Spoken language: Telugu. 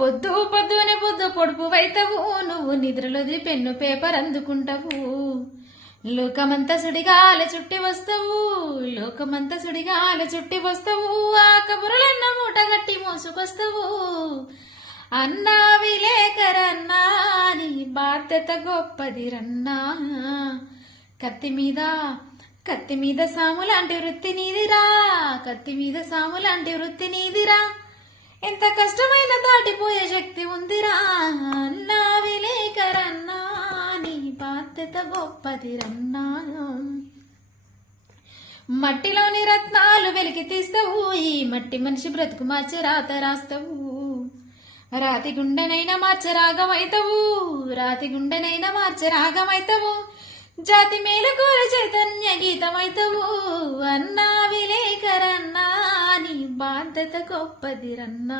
పొద్దు పొద్దునే పొద్దు పొడుపు వైతవు నువ్వు నిద్రలోది పెన్ను పేపర్ అందుకుంటావు. లోకమంతా సుడిగాల చుట్టి వస్తావు లోకమంతా సుడిగాల చుట్టి వస్తావు ఆ కబురులన్న మూట గట్టి మోసుకొస్తావు. అన్నా విలేకరన్నా నీ బాధ్యత గొప్పది రన్నా కత్తి మీద కత్తి మీద సాము లాంటి వృత్తి నీదిరా కత్తి మీద సాము లాంటి వృత్తి నీదిరా. ఎంత కష్టమైన దాటిపోయే శక్తి ఉందిరా అన్నా విలేకరన్నా నీ బాధ్యత గొప్పది రన్నా మట్టిలోని రత్నాలు వెలికి తీస్తావు ఈ మట్టి మనిషి బ్రతుకు మార్చి రాత రాస్తావు. రాతి గుండెనైనా మార్చరాగమైతవు రాతి గుండెనైనా మార్చ రాగమైతావు. జాతి మేలుకూర చైతన్య గీతమైతవు. బాధ్యత గొప్పది రన్నా.